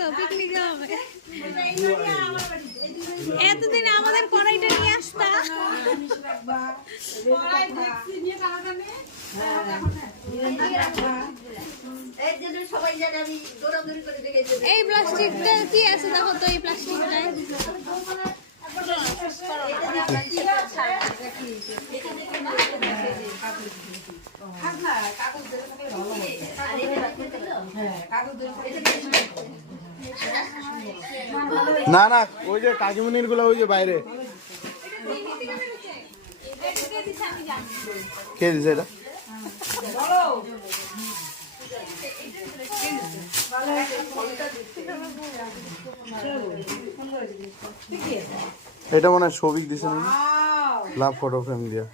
তো পিকনিক হবে। এতদিন আমাদের কড়াইটা নিয়ে আসতা। এই প্লাস্টিকটা কি আছে দেখো তো, এই প্লাস্টিকটায় না না, ওই যে কাকিমনির গুলো ওই যে বাইরে কে দিছে এটা? এটা মনে হয় সবিক দিছে না, লাভ ফটো ফ্রেম দিয়া।